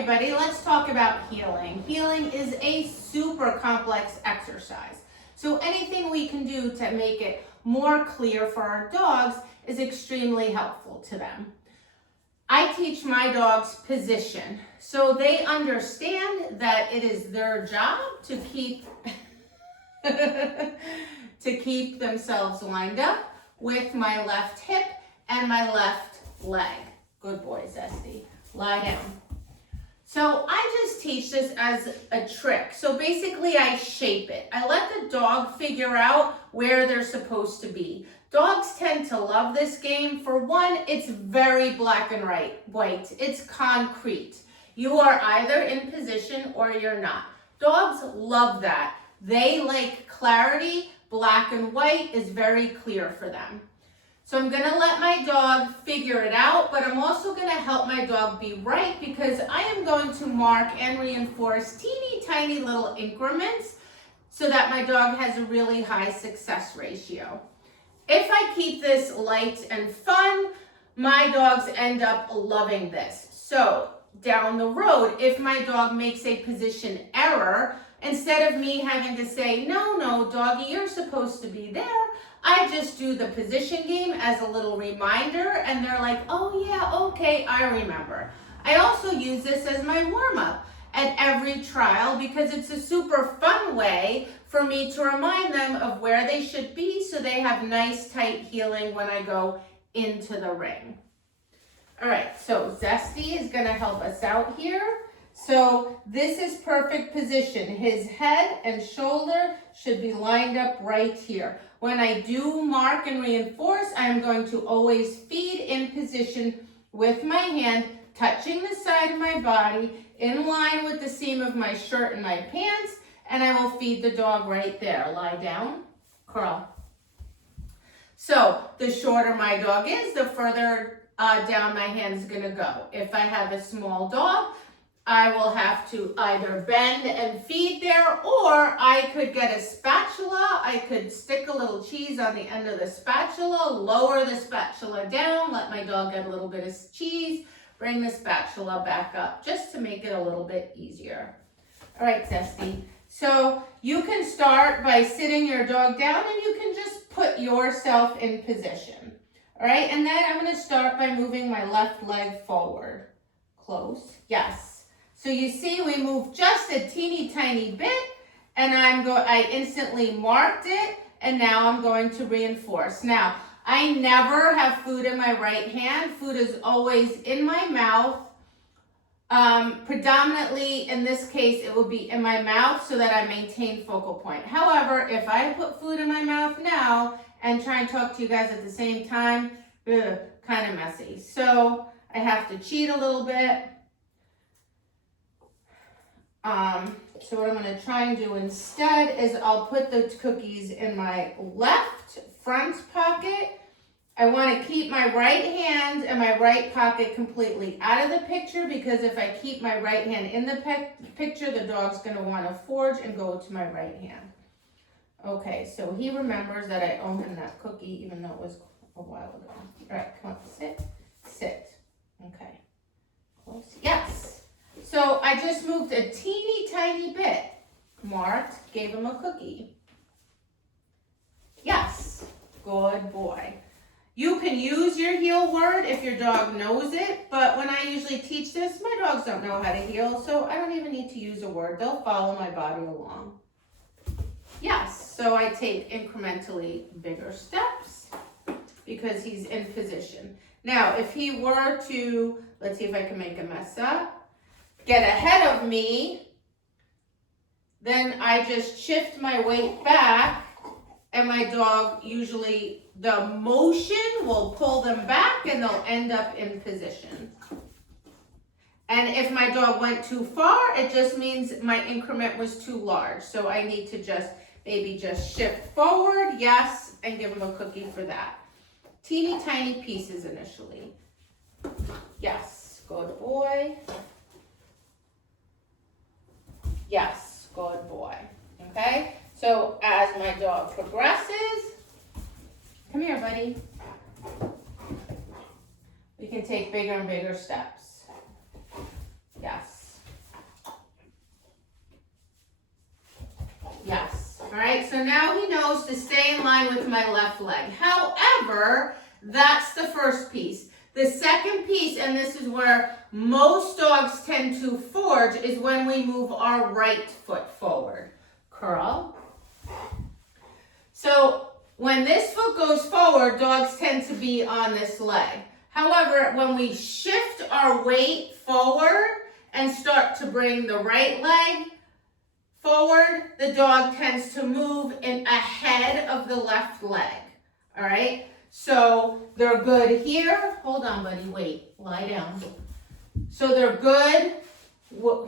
everybody, let's talk about heeling. Heeling is a super complex exercise. So anything we can do to make it more clear for our dogs is extremely helpful to them. I teach my dogs position, so they understand that it is their job to keep themselves lined up with my left hip and my left leg. Good boy, Zesty. Lie down. So I just teach this as a trick. So basically I shape it. I let the dog figure out where they're supposed to be. Dogs tend to love this game. For one, it's very black and white. It's concrete. You are either in position or you're not. Dogs love that. They like clarity. Black and white is very clear for them. So I'm gonna let my dog figure it out, but I'm also gonna help my dog be right because I am going to mark and reinforce teeny tiny little increments so that my dog has a really high success ratio. If I keep this light and fun, my dogs end up loving this. So down the road, if my dog makes a position error, instead of me having to say, no, doggy, you're supposed to be there, I just do the position game as a little reminder, and they're like, oh yeah, okay, I remember. I also use this as my warm-up at every trial because it's a super fun way for me to remind them of where they should be so they have nice, tight heeling when I go into the ring. All right, so Zesty is gonna help us out here. So this is perfect position. His head and shoulder should be lined up right here. When I do mark and reinforce, I'm going to always feed in position with my hand, touching the side of my body, in line with the seam of my shirt and my pants, and I will feed the dog right there. Lie down, curl. So the shorter my dog is, the further down my hand is gonna go. If I have a small dog, I will have to either bend and feed there, or I could get a spatula. I could stick a little cheese on the end of the spatula, lower the spatula down, let my dog get a little bit of cheese, bring the spatula back up, just to make it a little bit easier. All right, Zesty. So you can start by sitting your dog down, and you can just put yourself in position. All right, and then I'm gonna start by moving my left leg forward. Close, yes. So you see we moved just a teeny tiny bit, and I instantly marked it, and now I'm going to reinforce. Now, I never have food in my right hand. Food is always in my mouth. Predominantly, in this case, it will be in my mouth so that I maintain focal point. However, if I put food in my mouth now and try and talk to you guys at the same time, kind of messy. So I have to cheat a little bit. So what I'm going to try and do instead is I'll put the cookies in my left front pocket. I want to keep my right hand and my right pocket completely out of the picture, because if I keep my right hand in the picture, the dog's going to want to forge and go to my right hand. Okay, so he remembers that I owe him that cookie, even though it was a while ago. All right, come on, sit, sit. Okay, close. Yes. So I just moved a teeny tiny bit. Marked, gave him a cookie. Yes, good boy. You can use your heel word if your dog knows it, but when I usually teach this, my dogs don't know how to heel, so I don't even need to use a word. They'll follow my body along. Yes, so I take incrementally bigger steps because he's in position. Now, if he were to, let's see if I can make a mess up, get ahead of me, then I just shift my weight back, and my dog usually, the motion will pull them back and they'll end up in position. And if my dog went too far, it just means my increment was too large. So I need to maybe just shift forward, yes, and give them a cookie for that. Teeny tiny pieces initially. Yes, good boy. Yes, good boy. Okay, so as my dog progresses, come here, buddy. We can take bigger and bigger steps. Yes. so now he knows to stay in line with my left leg. However, that's the first piece. The second piece, and this is where most dogs tend to forge, is when we move our right foot forward. Curl. So when this foot goes forward, dogs tend to be on this leg. However, when we shift our weight forward and start to bring the right leg forward, the dog tends to move in ahead of the left leg. All right? So they're good here. Hold on, buddy. Wait. Lie down. So they're good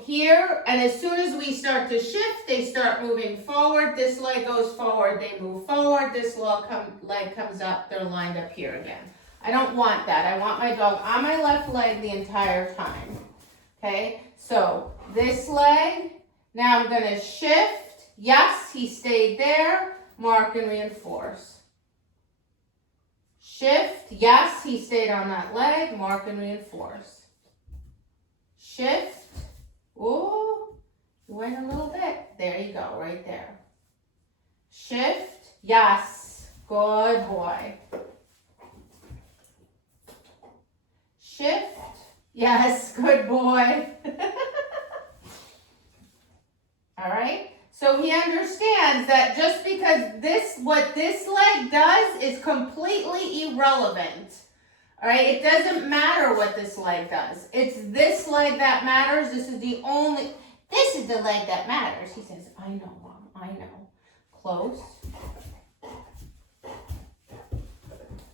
here. And as soon as we start to shift, they start moving forward. This leg goes forward. They move forward. This leg comes up. They're lined up here again. I don't want that. I want my dog on my left leg the entire time. Okay? So this leg. Now I'm going to shift. Yes, he stayed there. Mark and reinforce. Shift. Yes, he stayed on that leg. Mark and reinforce. Shift. Ooh, you went a little bit. There you go, right there. Shift. Yes. Good boy. Shift. Yes, good boy. All right. So he understands that just because what this leg does is completely irrelevant. All right. It doesn't matter what this leg does. It's this leg that matters. This is the leg that matters. He says, I know, Mom. I know. Close.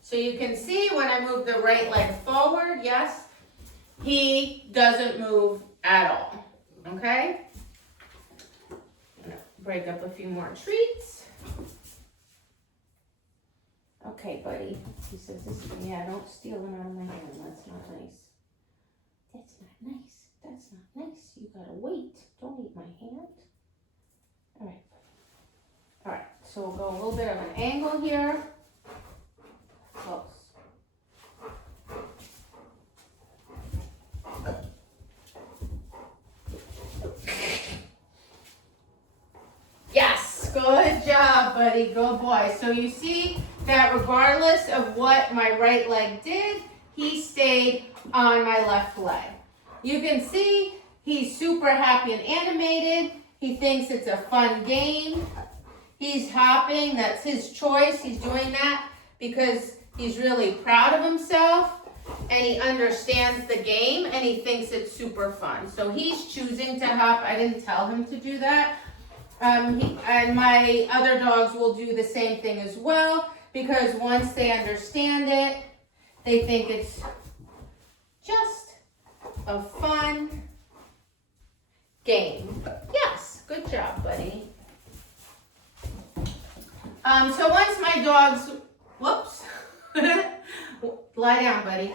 So you can see when I move the right leg forward, yes, he doesn't move at all. Okay. Break up a few more treats. Okay, buddy. He says, yeah, don't steal it out of my hand. That's not nice. That's not nice. That's not nice. You gotta wait. Don't eat my hand. All right. All right. So we'll go a little bit of an angle here. Close. Yes, good job, buddy, good boy. So you see that regardless of what my right leg did, he stayed on my left leg. You can see he's super happy and animated. He thinks it's a fun game. He's hopping, that's his choice. He's doing that because he's really proud of himself and he understands the game and he thinks it's super fun. So he's choosing to hop. I didn't tell him to do that. And my other dogs will do the same thing as well because once they understand it, they think it's just a fun game. Yes, good job, buddy. So once my dogs, whoops, lie down, buddy.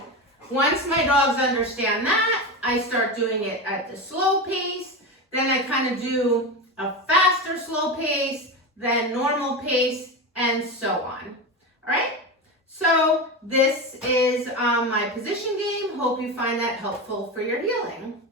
Once my dogs understand that, I start doing it at the slow pace. Then I kind of do a faster slow pace, then normal pace, and so on. All right? So this is my position game. Hope you find that helpful for your healing.